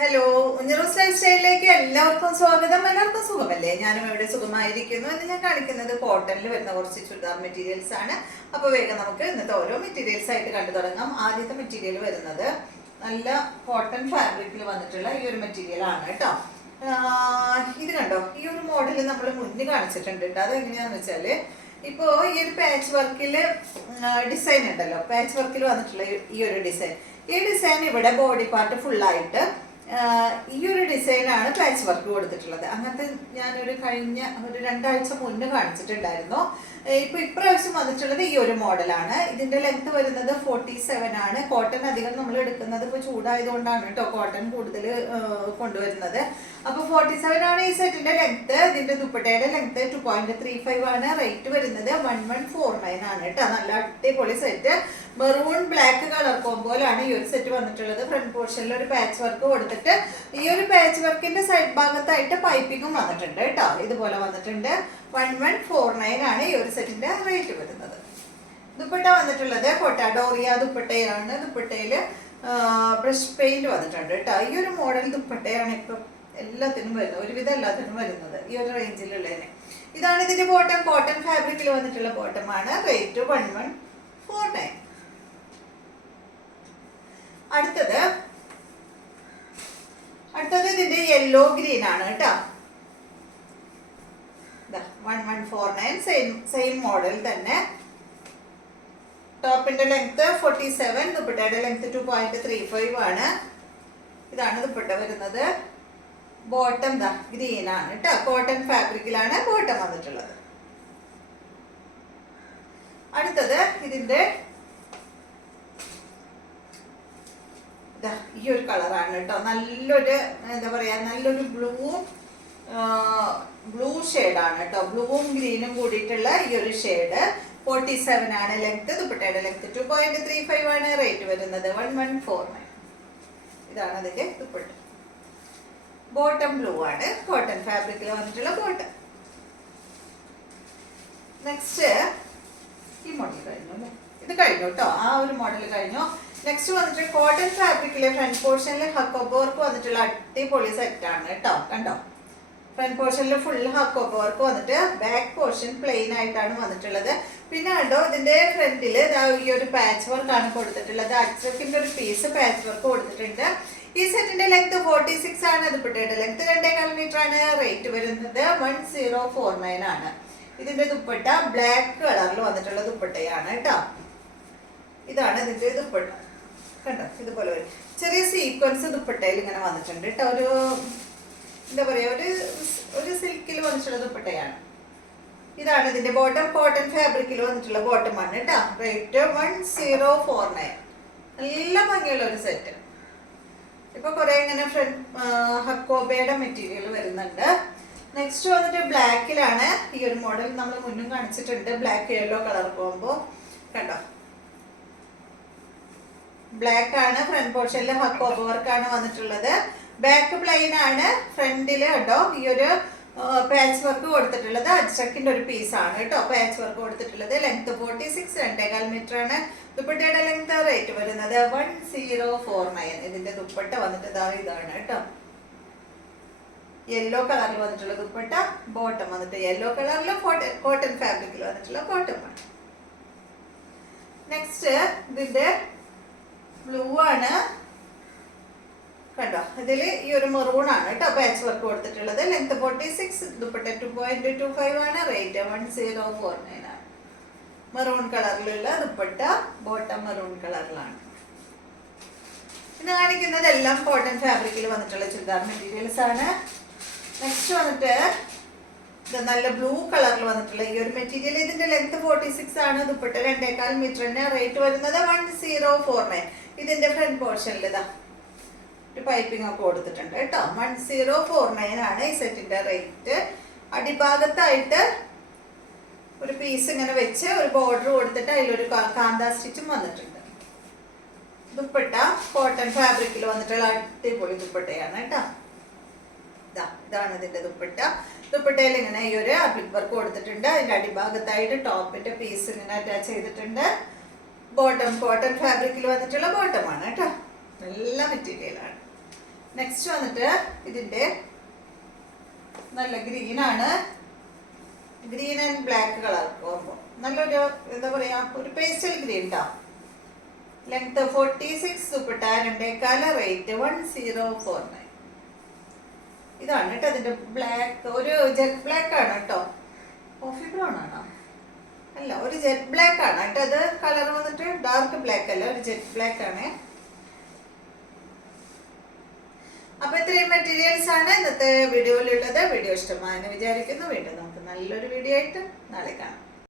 Hello, ഉഞ്ഞറൂസ് life സ്റ്റൈലിലേക്ക് എല്ലാവർക്കും സ്വാഗതം. എല്ലാവർക്കും സുഖമല്ലേ? ഞാനും ഇവിടെ സുഖമായിരിക്കുന്നു. ഇന്ന് ഞാൻ കാണിക്കുന്നത് കോട്ടണിൽ വരുന്ന കുറച്ച് ചുരിദാർ മെറ്റീരിയൽസ് ആണ്. അപ്പോൾ വേഗം നമുക്ക് ഇന്നത്തെ ഓരോ മെറ്റീരിയൽസ് ആയിട്ട് കണ്ടു തുടങ്ങാം. ആദ്യത്തെ മെറ്റീരിയൽ വരുന്നത് നല്ല കോട്ടൺ ഫാബ്രിക്കിൽ വന്നിട്ടുള്ള ഈ ഒരു മെറ്റീരിയൽ ആണ് കേട്ടോ. ഇത് കണ്ടോ, ഈ ഒരു മോഡൽ നമ്മൾ മുന്നിൽ കാണിച്ചിട്ടുണ്ട് കേട്ടോ. അതെങ്ങനെയാന്ന് വെച്ചാല് ഇപ്പോൾ ഈ ഒരു പാച്ച് വർക്കിൽ ഡിസൈൻ ഉണ്ടല്ലോ, പാച്ച് വർക്കിൽ വന്നിട്ടുള്ള ഈ ഒരു ഡിസൈൻ, ഈ ഡിസൈൻ ഇവിടെ ബോഡി പാർട്ട് ഫുള്ളായിട്ട് ഈ ഒരു ഡിസൈനാണ് പാച്ച് വർക്ക് കൊടുത്തിട്ടുള്ളത്. അങ്ങനത്തെ ഞാനൊരു കഴിഞ്ഞ ഒരു 2 ആഴ്ച മുന്നേ കാണിച്ചിട്ടുണ്ടായിരുന്നു. ഇപ്പോൾ ഇപ്രാവശ്യം വന്നിട്ടുള്ളത് ഈ ഒരു മോഡലാണ്. ഇതിന്റെ ലെങ്ത് വരുന്നത് 47 ആണ്. കോട്ടൺ അധികം നമ്മൾ എടുക്കുന്നത് ഇപ്പോൾ ചൂടായതുകൊണ്ടാണ് കേട്ടോ കോട്ടൺ കൂടുതൽ കൊണ്ടുവരുന്നത്. അപ്പോൾ 47 ആണ് ഈ സെറ്റിന്റെ ലെങ്ത്. ഇതിന്റെ ദുപ്പട്ടയുടെ ലെങ്ത് 2.35 ആണ്. റേറ്റ് വരുന്നത് 1149 ആണ് കേട്ടോ. നല്ല അടിപൊളി സെറ്റ്. മെറൂൺ ബ്ലാക്ക് കളർ കോമ്പോയിലാണ് ഈ ഒരു സെറ്റ് വന്നിട്ടുള്ളത്. ഫ്രണ്ട് പോർഷനിൽ ഒരു പാച്ച് വർക്ക് കൊടുത്തിട്ട് ഈ ഒരു പാച്ച് വർക്കിന്റെ സൈഡ് ഭാഗത്തായിട്ട് പൈപ്പിങ്ങും വന്നിട്ടുണ്ട് കേട്ടോ. ഇതുപോലെ വന്നിട്ടുണ്ട്. 1149 ആണ് ഈ ഒരു സെറ്റിന്റെ റേറ്റ് വരുന്നത്. ദുപ്പട്ട വന്നിട്ടുള്ളത് കൊട്ടാഡോറിയ ദുപ്പട്ടയാണ്. ദുപ്പട്ടയില് ബ്രഷ് പെയിന്റ് വന്നിട്ടുണ്ട് കേട്ടോ. ഈ ഒരു മോഡൽ ദുപ്പട്ടയാണ് ഇപ്പൊ എല്ലാത്തിനും വരുന്നത്, ഒരുവിധം എല്ലാത്തിനും വരുന്നത് ഈ ഒരു റേഞ്ചിലുള്ളതിന്. ഇതാണ് ഇതിന്റെ ബോട്ടം. കോട്ടൺ ഫാബ്രിക്കിൽ വന്നിട്ടുള്ള ബോട്ടമാണ്. റേറ്റ് 1149. അടുത്തത് ഇതിന്റെ യെല്ലോ ഗ്രീൻ ആണ് കേട്ടോ. 1149 സെയിം മോഡൽ തന്നെ. ടോപ്പിന്റെ ലെങ്ത് 47, ദുപ്പട്ടയുടെ ലെങ്ത് 2.35 ആണ്. ഇതാണ് ദുപ്പട്ട വരുന്നത്. ബോട്ടം ഗ്രീൻ ആണ് കേട്ടോ. കോട്ടൺ ഫാബ്രിക്കിലാണ് ബോട്ടം വന്നിട്ടുള്ളത്. അടുത്തത് ഇതിന്റെ ഈ ഒരു കളറാണ് കേട്ടോ. നല്ലൊരു എന്താ പറയാ, നല്ലൊരു ബ്ലൂ ഷെയ്ഡാണ് കേട്ടോ. ബ്ലൂവും ഗ്രീനും കൂടിയിട്ടുള്ള ഈ ഒരു ഷെയ്ഡ്. 47 ആണ് ലെങ്ത്. ദുപ്പട്ടയുടെ ലെങ്ത് 2.35 ആണ്. റേറ്റ് വരുന്നത് 1149. ഇതാണ് അതിന്റെ ദുപ്പട്ട. ബോട്ടം ബ്ലൂ ആണ്. കോട്ടൺ ഫാബ്രിക്കിൽ വന്നിട്ടുള്ള ബോട്ടം. നെക്സ്റ്റ് ഈ മോഡൽ കഴിഞ്ഞു അല്ലേ? ഇത് കഴിഞ്ഞു കേട്ടോ. ആ ഒരു മോഡൽ കഴിഞ്ഞു. നെക്സ്റ്റ് വന്നിട്ട് കോട്ടൺ ഫാബ്രിക്കിലെ ഫ്രണ്ട് പോർഷനിൽ ഹക്കോബ വർക്ക് വന്നിട്ടുള്ള അടിപൊളി സെറ്റ് ആണ് കേട്ടോ. കണ്ടോ, ഫ്രണ്ട് പോർഷനിൽ ഫുൾ ഹക്കോബ വർക്ക് വന്നിട്ട് ബാക്ക് പോർഷൻ പ്ലെയിൻ ആയിട്ടാണ് വന്നിട്ടുള്ളത്. പിന്നെ കണ്ടോ, ഇതിന്റെ ഫ്രണ്ടില് ഈ ഒരു പാച്ച് വർക്ക് ആണ് കൊടുത്തിട്ടുള്ളത്. അച്ചക്കിന്റെ ഒരു പീസ് പാച്ച് വർക്ക് കൊടുത്തിട്ടുണ്ട്. ഈ സെറ്റിന്റെ ലെങ്ത് 46 ആണ്. ദുപ്പട്ടയുടെ ലെങ്ത് 2.25 മീറ്റർ ആണ്. റേറ്റ് വരുന്നത് 1049 ആണ്. ഇതിന്റെ ദുപ്പട്ട ബ്ലാക്ക് കളറിൽ വന്നിട്ടുള്ള ദുപ്പട്ടയാണ് കേട്ടോ. ഇതാണ് ഇതിന്റെ ദുപ്പട്ട. കണ്ടോ, ഇതുപോലെ വരും. ചെറിയ സീക്വൻസ് ദുപ്പട്ടയിൽ ഇങ്ങനെ വന്നിട്ടുണ്ട് കേട്ടോ. ഒരു എന്താ പറയാ, ഒരു സിൽക്കിൽ വന്നിട്ടുള്ള ദുപ്പട്ടയാണ്. ഇതാണ് ഇതിന്റെ ബോട്ടം. കോട്ടൺ ഫാബ്രിക്കിൽ വന്നിട്ടുള്ള ബോട്ടമാണ് കേട്ടോ. റേറ്റ് 1049. നല്ല ഭംഗിയുള്ള ഒരു സെറ്റ്. ഇപ്പൊ കുറെ ഇങ്ങനെ ഹക്കോബയുടെ മെറ്റീരിയൽ വരുന്നുണ്ട്. നെക്സ്റ്റ് വന്നിട്ട് ബ്ലാക്കിലാണ്. ഈ ഒരു മോഡൽ നമ്മൾ മുന്നും കാണിച്ചിട്ടുണ്ട്. Black yellow colour combo. കണ്ടോ, ബ്ലാക്ക് ആണ്. ഫ്രണ്ട് പോർഷനിൽ ഹക്കോബ വർക്കാണ് വന്നിട്ടുള്ളത്. ബാക്ക് പ്ലെയിൻ ആണ്. ഫ്രണ്ടില് കേട്ടോ ഈ ഒരു പാച്ച് വർക്ക് കൊടുത്തിട്ടുള്ളത്. അജ്രക്കിന്റെ ഒരു പീസ് ആണ് കേട്ടോ പാച്ച് വർക്ക് കൊടുത്തിട്ടുള്ളത്. ലെങ്ത് 46, 2.25 മീറ്റർ ആണ്. ദുപ്പട്ടയുടെ ലെങ്ത്. റേറ്റ് വരുന്നത് 1049. ഇതിന്റെ ദുപ്പട്ട വന്നിട്ട് ഇതാണ് കേട്ടോ. യെല്ലോ കളറിൽ വന്നിട്ടുള്ള ദുപ്പട്ട. ബോട്ടം വന്നിട്ട് യെല്ലോ കളറിൽ കോട്ടൺ ഫാബ്രിക്കിൽ വന്നിട്ടുള്ള ബോട്ടമാണ്. നെക്സ്റ്റ് ഇതിന്റെ ബ്ലൂ ആണ്. കണ്ടോ, ഇതിൽ ഈ ഒരു മെറൂൺ ആണ് കേട്ടോ പാച്ച് വർക്ക് കൊടുത്തിട്ടുള്ളത്. ലെങ്ത് 46, ദുപ്പട്ട 2.25 ആണ്. റേറ്റ് 1049 ആണ്. മെറൂൺ കളറിലുള്ള ദുപ്പട്ട. ബോട്ടം മെറൂൺ കളറിലാണ്. ഇന്ന് കാണിക്കുന്നത് എല്ലാം കോട്ടൺ ഫാബ്രിക്കിൽ വന്നിട്ടുള്ള ചുരിദാർ മെറ്റീരിയൽസ് ആണ്. നെക്സ്റ്റ് വന്നിട്ട് നല്ല ബ്ലൂ കളറിൽ വന്നിട്ടുള്ള ഈ ഒരു മെറ്റീരിയൽ. ഇതിന്റെ ലെങ്ത് 46 ആണ്. ദുപ്പട്ട 2.25 മീറ്ററിന്. റേറ്റ് വരുന്നത് 1049. ഇതിന്റെ ഫ്രണ്ട് പോർഷനിൽ ഒരു പൈപ്പിംഗ് ഒക്കെ കൊടുത്തിട്ടുണ്ട് കേട്ടോ. 1049 ആണ് ഈ സെറ്റിന്റെ റേറ്റ്. അടിഭാഗത്തായിട്ട് ഒരു പീസ് ഇങ്ങനെ വെച്ച് ഒരു ബോർഡർ കൊടുത്തിട്ട് അതിലൊരു കാന്താ സ്റ്റിച്ചും വന്നിട്ടുണ്ട്. ദുപ്പട്ട കോട്ടൺ ഫാബ്രിക്കിൽ വന്നിട്ടുള്ള അടിപൊളി ദുപ്പട്ടയാണ് കേട്ടോ. ഇതാണ് ഇതിന്റെ ദുപ്പട്ട. ദുപ്പട്ടയിൽ ഇങ്ങനെ ഈ ഒരു അപ്ലിക് വർക്ക് കൊടുത്തിട്ടുണ്ട്. അതിന്റെ അടിഭാഗത്തായിട്ട് ടോപ്പിന്റെ പീസ് ഇങ്ങനെ അറ്റാച്ച് ചെയ്തിട്ടുണ്ട്. ബോട്ടം കോട്ടൺ ഫാബ്രിക്കിൽ വന്നിട്ടുള്ള ബോട്ടമാണ് കേട്ടോ. നല്ല മെറ്റീരിയലാണ്. നെക്സ്റ്റ് വന്നിട്ട് ഇതിന്റെ നല്ല ഗ്രീൻ ആണ്, green and black colour combo. നല്ലൊരു എന്താ പറയാ, ഒരു പേസ്റ്റൽ ഗ്രീൻ ട്ടോ. Length 46, dupatta 2.25, rate 1049. ഇതാണ് കേട്ടോ അതിന്റെ ബ്ലാക്ക്. ഒരു ജെറ്റ് ബ്ലാക്ക് ആണ് കേട്ടോ. കോഫി ബ്രൗൺ ആണോ? അല്ല, ഒരു ജെറ്റ് ബ്ലാക്ക് ആണ് കേട്ടോ. അത് കളർ വന്നിട്ട് ഡാർക്ക് ബ്ലാക്ക് അല്ല, ഒരു ജെറ്റ് ബ്ലാക്ക് ആണ്. അപ്പൊ ഇത്രയും മെറ്റീരിയൽസ് ആണ് ഇന്നത്തെ വീഡിയോയിലുള്ളത്. വീഡിയോ ഇഷ്ടമായെന്ന് വിചാരിക്കുന്നു. വീണ്ടും നമുക്ക് നല്ലൊരു വീഡിയോ ആയിട്ട് നാളെ കാണാം.